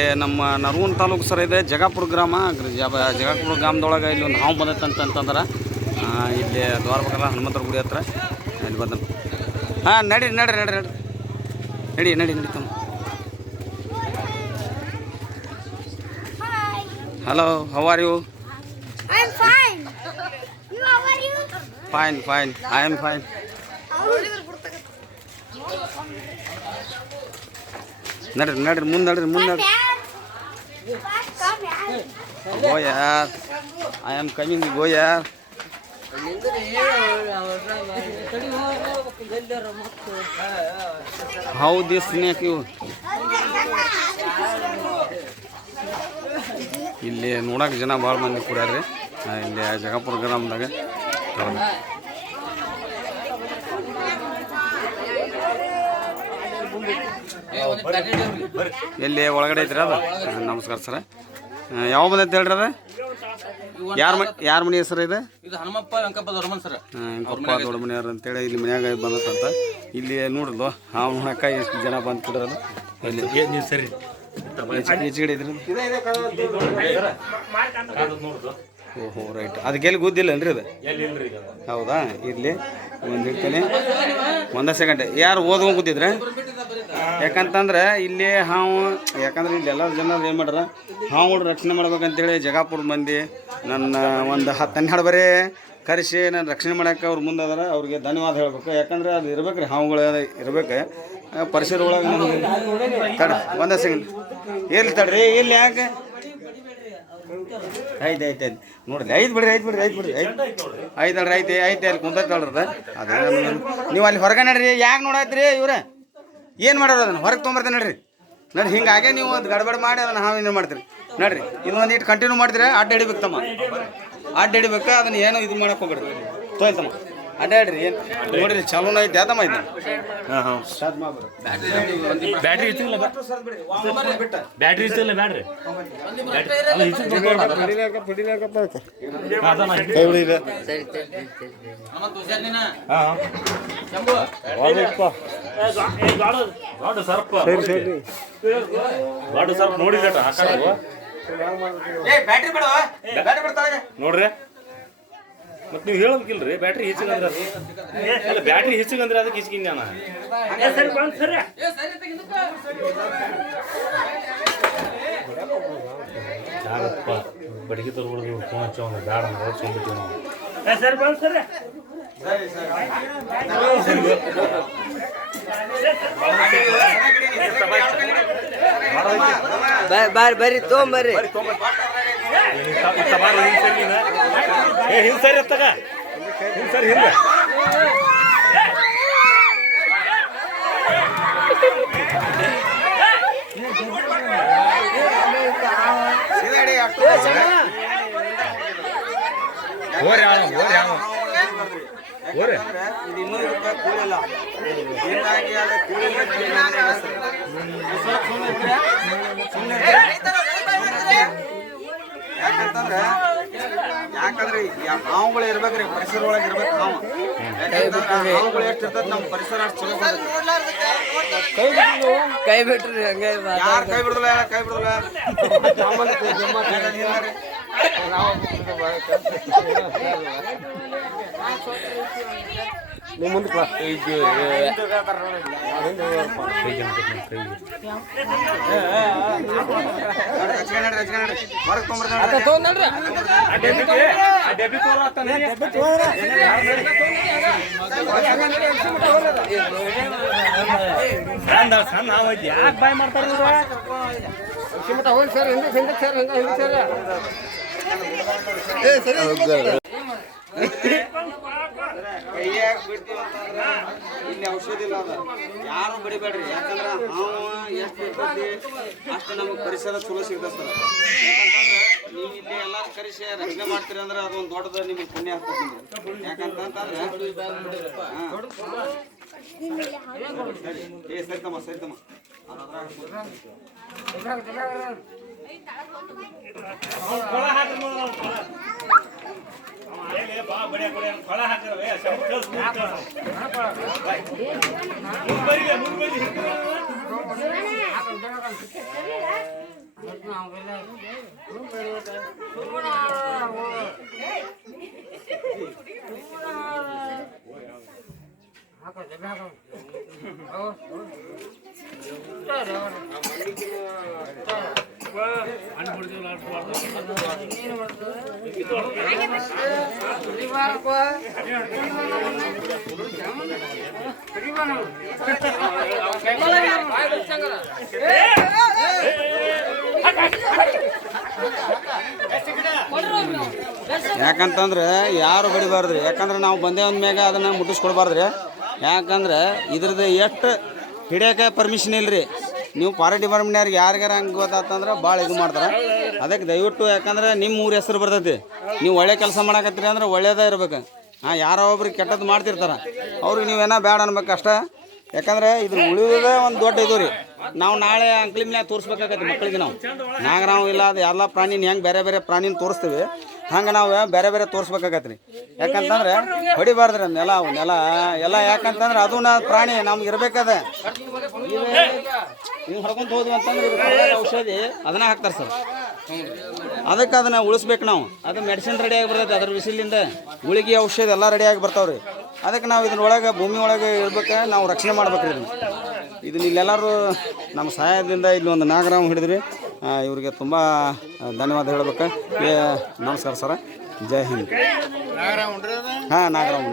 ನಮ್ಮ ನರಗುಂದ ತಾಲೂಕು ಸರ್ ಇದೆ ಜಗಾಪುರ ಗ್ರಾಮ. ಜಗಾಪುರ ಗ್ರಾಮದೊಳಗೆ ಇಲ್ಲಿ ಒಂದು ಹಾವು ಬಂದೈತಂತಂದ್ರೆ ಇಲ್ಲಿ ದ್ವಾರಬಾಗಲ ಹನುಮಂತರ ಗುಡಿ ಹತ್ರ ಇಲ್ಲಿ ಬಂದ. ಹಾಂ ನಡಿ ನಡ್ರಿ ನಡ್ರಿ ನಡ್ರಿ ನಡಿ ನಡಿ ನಡೀತಮ್ಮ. Hello, how are you? I am fine. How are you? Fine fine, I am fine. ನಡ್ರಿ ನಡ್ರಿ ಮುಂದೆ ನಡ್ರಿ ಮುಂದೆ ನಡ್ರಿ. Go yaar, I am coming. Go yaar. How this snake you? ಇಲ್ಲಿ ನೋಡಕ್ಕೆ ಜನ ಭಾಳ ಮಂದಿ ಕೂಡ್ಯಾರ್ರಿ ಇಲ್ಲಿ ಜಗಾಪುರ ಗ್ರಾಮದಾಗ. ಎಲ್ಲಿ ಒಳಗಡೆ ಐತ್ರಿ ಅದು? ನಮಸ್ಕಾರ ಸರ್. ಯಾವ ಬಂದೈತೆ ಹೇಳ್ರಿ ಅದ? ಯಾರ ಮನೆ ಹೆಸರು ಇದೆ? ಹನುಮಪ್ಪ ವೆಂಕಪ್ಪ ದೊಡ್ಡಮನ್ ಸರ್. ವೆಂಕಪ್ಪ ದೊಡ್ಡಮನೆಯವ್ರು ಅಂತೇಳಿ ಇಲ್ಲಿ ಮನ್ಯಾಗ ಬಂದತ್ತಂತ. ಇಲ್ಲಿ ನೋಡ್ರಲ್ಲ ಹಾವು ನೋಡಕ್ಕ ಎಷ್ಟು ಜನ ಬಂದು ಕೂಡೋದು. ಇಲ್ಲಿ ಸರಿ ಹೆಚ್ಚಿಗೆ ಐತ್ರಿ. ಓಹೋ ರೈಟ್. ಅದಕ್ಕೆ ಎಲ್ಲಿ ಗೊತ್ತಿಲ್ಲನ್ರಿ ಅದು? ಹೌದಾ? ಇರಲಿ ಒಂದು ಹೇಳ್ತೇನೆ, ಒಂದೇ ಸೆಕೆಂಡ್. ಯಾರು ಓದ್ಕೊಂಡು ಕೂತಿದ್ರೆ? ಯಾಕಂತಂದ್ರೆ ಇಲ್ಲಿ ಹಾವು, ಯಾಕಂದ್ರೆ ಇಲ್ಲಿ ಎಲ್ಲ ಜನ ಏನು ಮಾಡ್ರ ಹಾವು ರಕ್ಷಣೆ ಮಾಡ್ಬೇಕಂತೇಳಿ ಜಗಾಪುರ ಮಂದಿ ನನ್ನ ಒಂದು 10-12 ಬರೀ ಕರೆಸಿ ನಾನು ರಕ್ಷಣೆ ಮಾಡೋಕೆ ಅವ್ರು ಮುಂದೆ ಅದಾರ. ಅವ್ರಿಗೆ ಧನ್ಯವಾದ ಹೇಳ್ಬೇಕು. ಯಾಕಂದ್ರೆ ಅದು ಇರ್ಬೇಕು ರೀ, ಹಾವುಗಳು ಇರ್ಬೇಕು ಪರಿಸರ ಒಳಗೆ. ತಡ್ರಿ ಒಂದೇ ಸೆಕೆಂಡ್. ಎಲ್ಲಿ ತಡ್ರಿ, ಎಲ್ಲಿ ಯಾಕೆ? ಐದು ನೋಡ್ರಿ, ಐದು ಬಿಡ್ರಿ ಐದಲ್ರಿ, ಐತೆ ಅಲ್ಲಿ ಕುಂತೈತಲ್ರದ. ಅದೇ ನೀವು ಅಲ್ಲಿ ಹೊರಗೆ ನಡ್ರಿ. ಯಾಕೆ ನೋಡಾಯ್ತ್ರಿ ಇವ್ರೆ? ಏನು ಮಾಡೋದು? ಅದನ್ನು ಹೊರಗೆ ತೊಗೊಂಬರ್ತೀನಿ ನಡ್ರಿ. ಹಿಂಗಾಗೆ ನೀವು ಅದು ಗಡ್ಬಡ್ ಮಾಡಿ ಅದನ್ನು ಹಾವೇನು ಮಾಡ್ತೀರಿ ನಡ್ರಿ. ಇದೊಂದು ಇಟ್ಟು ಕಂಟಿನ್ಯೂ ಮಾಡಿದ್ರೆ ಅಡ್ಡ ಹಿಡಿಬೇಕು ತಮ್ಮ, ಅಡ್ಡ ಹಿಡಿಬೇಕು. ಅದನ್ನು ಏನು ಇದು ಮಾಡಕ್ಕೆ ಹೋಗ್ಬಿಡ್ರಿ. ತೊಯ್ತಮ್ಮ ಅಡ್ಡಾಡ್ರಿ. ಏನು ನೋಡಿರಿ, ಚಲೋನ ಐತೆ ಆತಮ್ಮ ಇದು. ಹಾಂ ಬ್ಯಾಟ್ರಿ ಇರ್ತಿಲ್ಲ, ಬ್ಯಾಟ್ರಿ ಇರ್ತಿಲ್ಲ, ಬ್ಯಾಟ್ರಿ ಸರ್ಪ್ ನೋಡಿದ್ರಿ ನೋಡ್ರಿ. ಮತ್ತೆ ನೀವು ಹೇಳೋದಕ್ಕಿಲ್ರಿ ಬ್ಯಾಟ್ರಿ ಹೆಚ್ಚಿಗಂದ್ರೆ ಅಲ್ಲ, ಬ್ಯಾಟ್ರಿ ಹೆಚ್ಚಿಗಂದ್ರೆ ಅದಕ್ಕೆ ಹೆಚ್ಚಿಗೆ ನಾನು ಜಾಗಪ್ಪ ಬಡಿಗೆ ತರ್ಬಿಡ್ದು ಫೋನ್ ಹಚ್ಚವನ ಬ್ಯಾಡ ಅಂದ್ರೆ ಸುಮ್ಬಿಟ್ಟಿವಿ ನಾವು. ಸರಿ ಬಂದು ಸರಿ ಬರ್ರಿ ತೊಗೊಂಬರ್ರಿ. ಹಿಂಸರಿ ಅತ್ತಗ ಹಿಂಸರಿ ಹಿಂದೆ ಯಾಕಂದ್ರೆ ಹಾವುಗಳು ಇರ್ಬೇಕ್ರಿ, ಪರಿಸರ ಒಳಗೆ ಇರ್ಬೇಕು ಹಾವು. ಹಾವುಗಳು ಎಷ್ಟಿರ್ತದೆ ನಮ್ಮ ಪರಿಸರ ಅಷ್ಟು ಚಲೋ. ಕೈ ಬಿಟ್ರಿ ಹಂಗೆ ಯಾರು ಕೈ ಬಿಡುದಿಲ್ಲ, ಕೈ ಬಿಡುದಿಲ್ಲ. ನೀವು ಮುಂದೆ ಸಣ್ಣ ನಾವೈತಿ ಯಾಕೆ ಬಾಯ್ ಮಾಡ್ತಾರೆ ಹೋಗಿ ಸರ್. ಹಿಂದೆ ಸರ್, ಹಿಂದೆ ಸರ್. ಕೈಯಾಗ ಬಿಡ್ತೀವಿ ಅಂತಂದ್ರೆ ಇಲ್ಲಿ ಔಷಧಿ ಇಲ್ಲ. ಅದ ಯಾರು ಬಡಿಬೇಡ್ರಿ. ಯಾಕಂದ್ರೆ ಹಾವು ಎಷ್ಟು ಇರ್ತೈತಿ ಅಷ್ಟು ನಮಗೆ ಪರಿಸರ ಚಲೋ ಸಿಗ್ತದೆ ಸರ್. ಯಾಕಂತಂದ್ರೆ ನೀವು ಇಲ್ಲಿ ಎಲ್ಲರೂ ಕರೆಸಿ ರಕ್ಷಣೆ ಮಾಡ್ತೀರಿ ಅಂದ್ರೆ ಅದೊಂದು ದೊಡ್ಡದ ನಿಮಗೆ ಪುಣ್ಯ ಆಗ್ತದೆ. ಯಾಕಂತಂದ್ರೆ ಸರಿತಮ್ಮ ಸರಿತಮ್ಮ ಯಾಕಂತಂದ್ರೆ ಯಾರು ಬಡಿಬಾರ್ದ್ರಿ, ಯಾಕಂದ್ರೆ ನಾವು ಬಂದೇ ಒಂದ್ ಮ್ಯಾಗ ಅದನ್ನು ಮುಟ್ಟಿಸ್ಕೊಡ್ಬಾರ್ದ್ರಿ. ಯಾಕಂದ್ರೆ ಇದ್ರದ್ದು ಎಷ್ಟು ಹಿಡಿಯೋಕೆ ಪರ್ಮಿಷನ್ ಇಲ್ರಿ. ನೀವು ಫಾರೆಸ್ಟ್ ಡಿಪಾರ್ಟ್ಮೆಂಟ್ನವ್ರಿಗೆ ಯಾರಿಗಾರ ಹಂಗೆ ಗೊತ್ತಾತಂದ್ರೆ ಭಾಳ ಇದು ಮಾಡ್ತಾರೆ. ಅದಕ್ಕೆ ದಯವಿಟ್ಟು, ಯಾಕಂದ್ರೆ ನಿಮ್ಮ ಊರ ಹೆಸರು ಬರ್ತೈತಿ. ನೀವು ಒಳ್ಳೆ ಕೆಲಸ ಮಾಡಕತ್ತೀರಿ ಅಂದ್ರೆ ಒಳ್ಳೇದೇ ಇರ್ಬೇಕು. ಯಾರೋ ಒಬ್ರಿಗೆ ಕೆಟ್ಟದ್ದು ಮಾಡ್ತಿರ್ತಾರೆ, ಅವ್ರಿಗೆ ನೀವೇನೋ ಬೇಡ ಅನ್ಬೇಕು ಅಷ್ಟೇ. ಯಾಕಂದ್ರೆ ಇದ್ರ ಉಳಿಯೋದೇ ಒಂದು ದೊಡ್ಡ ಇದು ರೀ. ನಾವು ನಾಳೆ ಅಂಕ್ಲಿ ಮೇಲೆ ತೋರಿಸ್ಬೇಕಾಗತ್ತೆ ಮಕ್ಕಳಿಗೆ. ನಾವು ಇಲ್ಲ ಅದು ಎಲ್ಲ ಪ್ರಾಣಿನ ಹೆಂಗೆ ಬೇರೆ ಬೇರೆ ಪ್ರಾಣಿನ ತೋರಿಸ್ತೀವಿ, ಹಂಗೆ ನಾವು ಬೇರೆ ಬೇರೆ ತೋರಿಸ್ಬೇಕಾಗತ್ತೆ ರೀ. ಯಾಕಂತಂದ್ರೆ ಹೊಡಿಬಾರ್ದ್ರಿ ನೆಲ ಎಲ್ಲ. ಯಾಕಂತಂದ್ರೆ ಅದು ಪ್ರಾಣಿ ನಮ್ಗೆ ಇರ್ಬೇಕದ. ನೀವು ಹೊಡ್ಕೊಂತ ಹೋದ್ವಿ ಅಂತಂದ್ರೆ ಔಷಧಿ ಅದನ್ನ ಹಾಕ್ತಾರೆ ಸರ್. ಅದಕ್ಕೆ ಅದನ್ನು ಉಳಿಸ್ಬೇಕು ನಾವು. ಅದು ಮೆಡಿಸಿನ್ ರೆಡಿಯಾಗಿ ಬರ್ತೈತೆ, ಅದ್ರ ಬಿಸಿಲಿಂದ ಗುಳಿಗೆ ಔಷಧಿ ಎಲ್ಲ ರೆಡಿಯಾಗಿ ಬರ್ತಾವ್ರಿ. ಅದಕ್ಕೆ ನಾವು ಇದ್ರೊಳಗೆ ಭೂಮಿ ಒಳಗೆ ಇರ್ಬೇಕು, ನಾವು ರಕ್ಷಣೆ ಮಾಡ್ಬೇಕ್ರಿ ಇದನ್ನ ಇಲ್ಲೆಲ್ಲರೂ ನಮ್ಮ ಸಹಾಯದಿಂದ ಇಲ್ಲಿ ಒಂದು ನಾಗರಾಮ್ ಹಿಡಿದ್ರಿ. ಇವರಿಗೆ ತುಂಬ ಧನ್ಯವಾದ ಹೇಳ್ಬೇಕು. ನಮಸ್ಕಾರ ಸರ, ಜೈ ಹಿಂದ್. ಹಾಂ, ನಾಗರಾಮ್